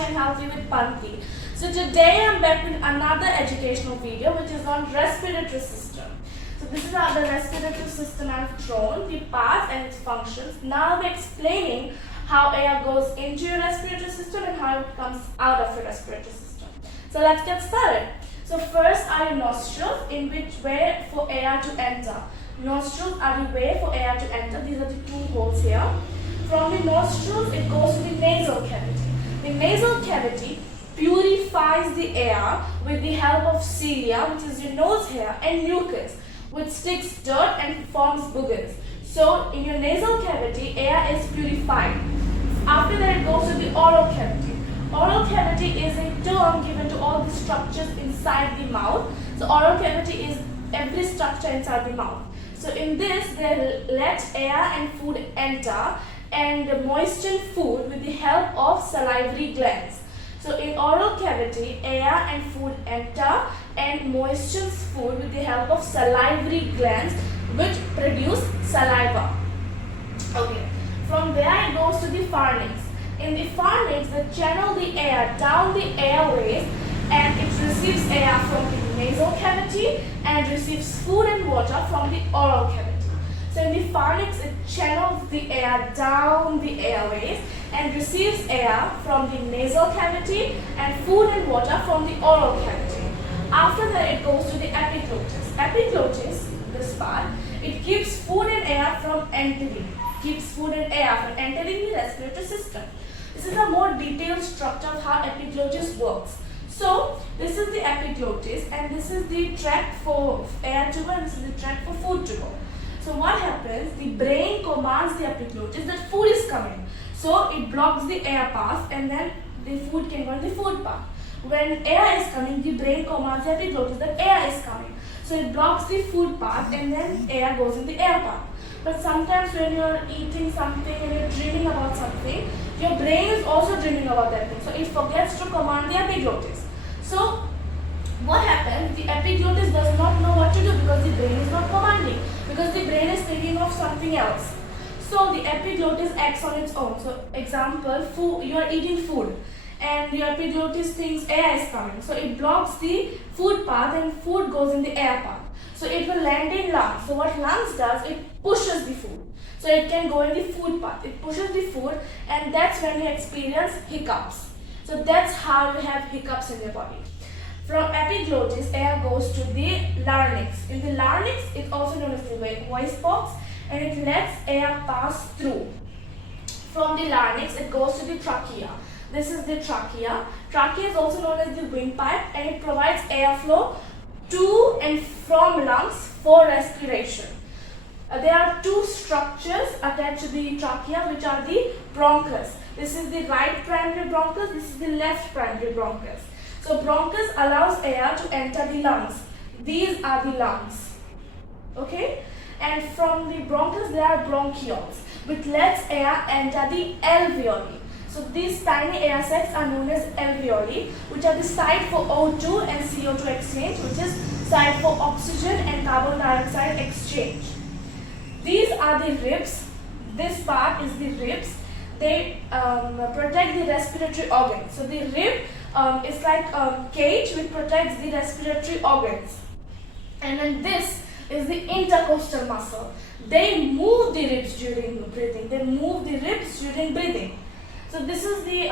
and Healthy with Panti. So today I'm back with another educational video which is on respiratory system. So this is how the respiratory system I've drawn, the parts and its functions. Now I'll be explaining how air goes into your respiratory system and how it comes out of your respiratory system. So let's get started. So first are your nostrils, in which way for air to enter. Nostrils are the way for air to enter. These are the two holes here. From the nostrils, it goes to the nasal cavity. The nasal cavity purifies the air with the help of cilia, which is your nose hair, and mucus, which sticks dirt and forms boogers. So in your nasal cavity, air is purified. After that, it goes to the oral cavity. Oral cavity is a term given to all the structures inside the mouth. So oral cavity is every structure inside the mouth. So in this, they let air and food enter and moisten food with the help of salivary glands. So in oral cavity, air and food enter and moistens food with the help of salivary glands, which produce saliva. Okay. From there, it goes to the pharynx. In the pharynx, they channel the air down the airways and it receives air from the nasal cavity and receives food and water from the oral cavity. So in the pharynx, it channels the air down the airways and receives air from the nasal cavity and food and water from the oral cavity. After that, it goes to the epiglottis. Epiglottis, this part, it keeps food and air from entering. Keeps food and air from entering the respiratory system. This is a more detailed structure of how epiglottis works. So, this is the epiglottis and this is the tract for air to go and this is the tract for food to go. So, what happens? The brain commands the epiglottis that food is coming. So, it blocks the air path and then the food can go in the food path. When air is coming, the brain commands the epiglottis that air is coming. So, it blocks the food path and then air goes in the air path. But sometimes when you're eating something and you're dreaming about something, your brain is also dreaming about that thing. So it forgets to command the epiglottis. So what happens? The epiglottis does not know what to do because the brain is not commanding. Because the brain is thinking of something else. So the epiglottis acts on its own. So example, food, you are eating food and the epiglottis thinks air is coming. So it blocks the food path and food goes in the air path. So it will land in lungs. So what lungs does, it pushes the food. So it can go in the food path. It pushes the food and that's when you experience hiccups. So that's how you have hiccups in your body. From epiglottis, air goes to the larynx. In the larynx, it's also known as the voice box and it lets air pass through. From the larynx, it goes to the trachea. This is the trachea. Trachea is also known as the windpipe and it provides airflow to and from lungs for respiration. There are two structures attached to the trachea which are the bronchus. This is the right primary bronchus, this is the left primary bronchus. So bronchus allows air to enter the lungs. These are the lungs. Okay? And from the bronchus there are bronchioles which lets air enter the alveoli. So these tiny air sacs are known as alveoli, which are the site for O2 and CO2 exchange, which is site for oxygen and carbon dioxide exchange. These are the ribs. This part is the ribs. They protect the respiratory organs. So the rib is like a cage which protects the respiratory organs. And then this is the intercostal muscle. They move the ribs during breathing. They move the ribs during breathing. So this is the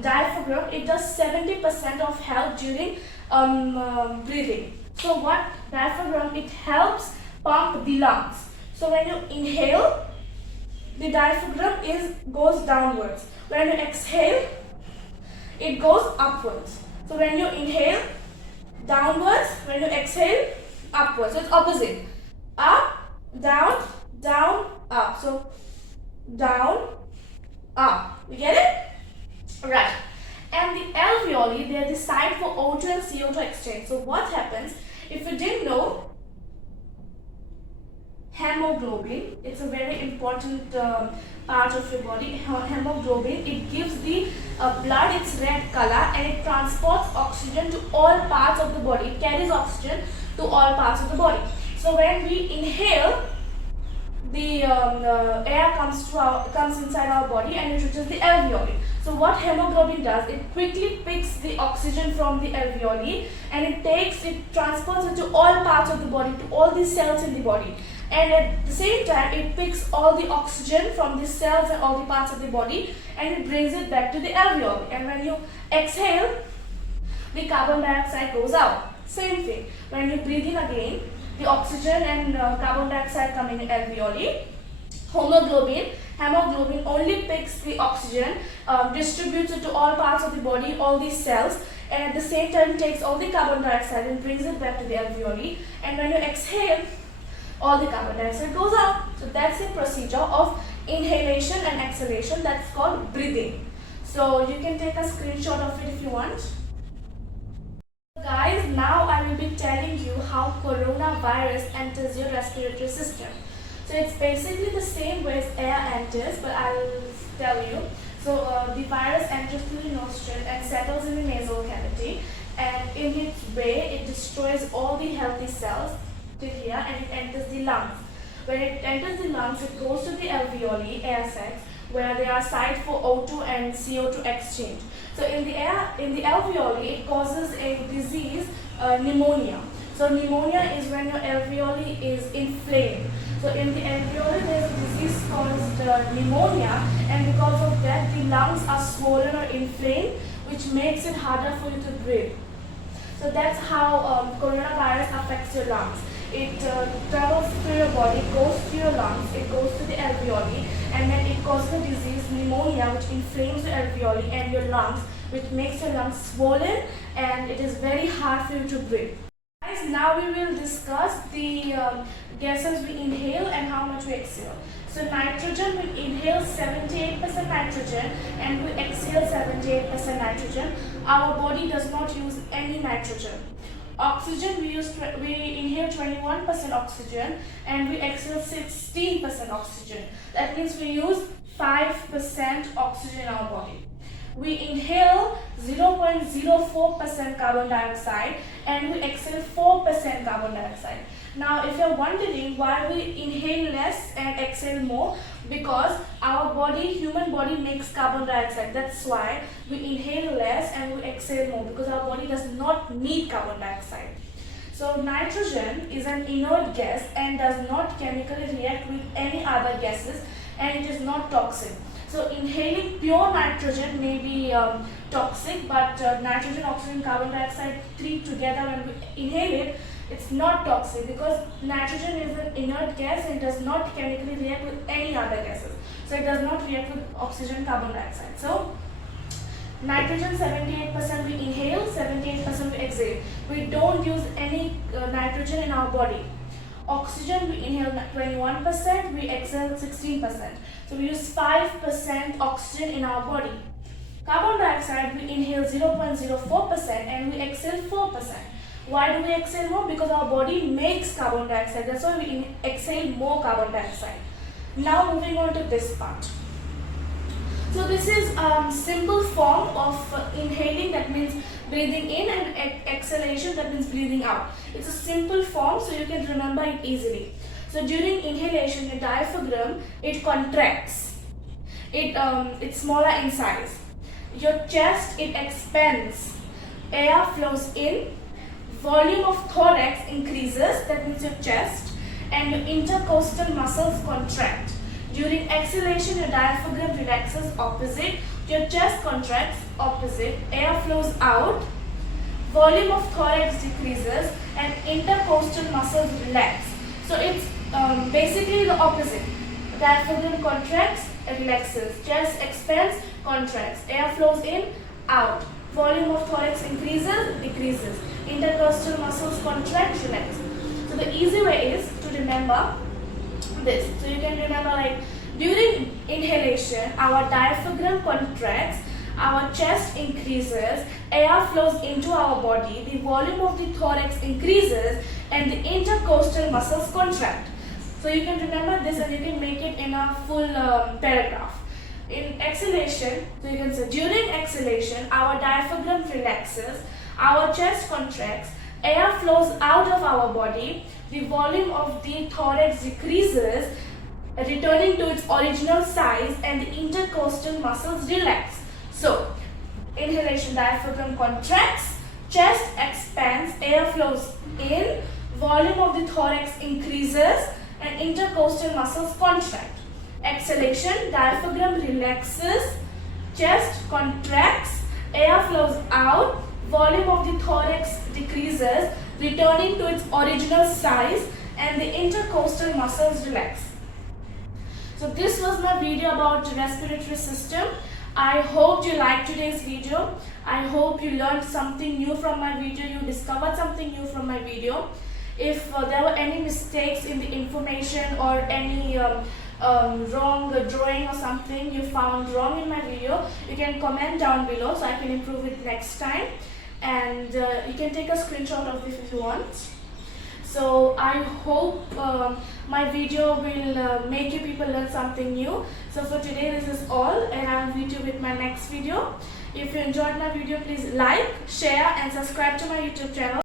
diaphragm. It does 70% of help during breathing. So what diaphragm? It helps pump the lungs. So when you inhale, the diaphragm goes downwards. When you exhale, it goes upwards. So when you inhale, downwards. When you exhale, upwards. So it's opposite. Up, down, down, up. So down, up. You get it? Right. And the alveoli, they are the site for O2 and CO2 exchange. So what happens, if you didn't know, hemoglobin, it's a very important part of your body. Hemoglobin, it gives the blood its red color and it transports oxygen to all parts of the body. It carries oxygen to all parts of the body. So when we inhale, the air comes inside our body and it reaches the alveoli. So what hemoglobin does, it quickly picks the oxygen from the alveoli and it transfers it to all parts of the body, to all the cells in the body. And at the same time, it picks all the oxygen from the cells and all the parts of the body and it brings it back to the alveoli. And when you exhale, the carbon dioxide goes out. Same thing. When you breathe in again, the oxygen and carbon dioxide come in alveoli. Hemoglobin only picks the oxygen, distributes it to all parts of the body, all these cells, and at the same time takes all the carbon dioxide and brings it back to the alveoli. And when you exhale, all the carbon dioxide goes out. So that's the procedure of inhalation and exhalation. That's called breathing. So you can take a screenshot of it if you want. Guys, now I will be telling you how coronavirus enters your respiratory system. So it's basically the same way as air enters, but I'll tell you. So the virus enters through the nostril and settles in the nasal cavity, and in its way it destroys all the healthy cells till here and it enters the lungs. When it enters the lungs, it goes to the alveoli, air sacs, where they are sites for O2 and CO2 exchange. So in the alveoli, it causes a disease, pneumonia. So pneumonia is when your alveoli is inflamed. So in the alveoli, there is a disease called pneumonia, and because of that, the lungs are swollen or inflamed, which makes it harder for you to breathe. So that's how coronavirus affects your lungs. It travels through your body, goes to your lungs, it goes to the alveoli, and then it causes a disease, pneumonia, which inflames your alveoli and your lungs, which makes your lungs swollen, and it is very hard for you to breathe. Guys, now we will discuss the gases we inhale and how much we exhale. So nitrogen, we inhale 78% nitrogen and we exhale 78% nitrogen. Our body does not use any nitrogen. Oxygen, we inhale 21% oxygen and we exhale 16% oxygen. That means we use 5% oxygen in our body. We inhale 0.04% carbon dioxide and we exhale 4% carbon dioxide. Now, if you're wondering why we inhale less and exhale more, because our body, human body, makes carbon dioxide. That's why we inhale less and we exhale more, because our body does not need carbon dioxide. So nitrogen is an inert gas and does not chemically react with any other gases, and it is not toxic. So inhaling pure nitrogen may be toxic, but nitrogen, oxygen, carbon dioxide, three together, when we inhale it, it's not toxic, because nitrogen is an inert gas and does not chemically react with any other gases. So it does not react with oxygen, carbon dioxide. So nitrogen 78% we inhale, 78% we exhale. We don't use any nitrogen in our body. Oxygen we inhale 21%, we exhale 16%. So we use 5% oxygen in our body. Carbon dioxide we inhale 0.04% and we exhale 4%. Why do we exhale more? Because our body makes carbon dioxide. That's why we exhale more carbon dioxide. Now moving on to this part. So this is simple form of inhaling, that means breathing in, and exhalation, that means breathing out. It's a simple form, so you can remember it easily. So during inhalation, your diaphragm, it contracts. It's smaller in size. Your chest, it expands. Air flows in. Volume of thorax increases, that means your chest, and your intercostal muscles contract. During exhalation, your diaphragm relaxes, opposite. Your chest contracts, opposite. Air flows out. Volume of thorax decreases and intercostal muscles relax. So it's basically the opposite. Diaphragm contracts, relaxes. Chest expands, contracts. Air flows in, out. Volume of thorax increases, decreases. Intercostal muscles contract, relax. So the easy way is to remember this. So you can remember, like, during inhalation, our diaphragm contracts, our chest increases, air flows into our body, the volume of the thorax increases, and the intercostal muscles contract. So you can remember this and you can make it in a full paragraph. In exhalation, so you can say, during exhalation, our diaphragm relaxes, our chest contracts, air flows out of our body, the volume of the thorax decreases, returning to its original size, and the intercostal muscles relax. So, inhalation, diaphragm contracts, chest expands, air flows in, volume of the thorax increases, and intercostal muscles contract. Exhalation, diaphragm relaxes, chest contracts, air flows out, volume of the thorax decreases, returning to its original size, and the intercostal muscles relax. So this was my video about the respiratory system. I hope you liked today's video. I hope you learned something new from my video. You discovered something new from my video. If there were any mistakes in the information or any wrong drawing or something you found wrong in my video, you can comment down below so I can improve it next time. And you can take a screenshot of this if you want. So I hope my video will make you people learn something new. So for today this is all, and I will meet you with my next video. If you enjoyed my video, please like, share and subscribe to my YouTube channel.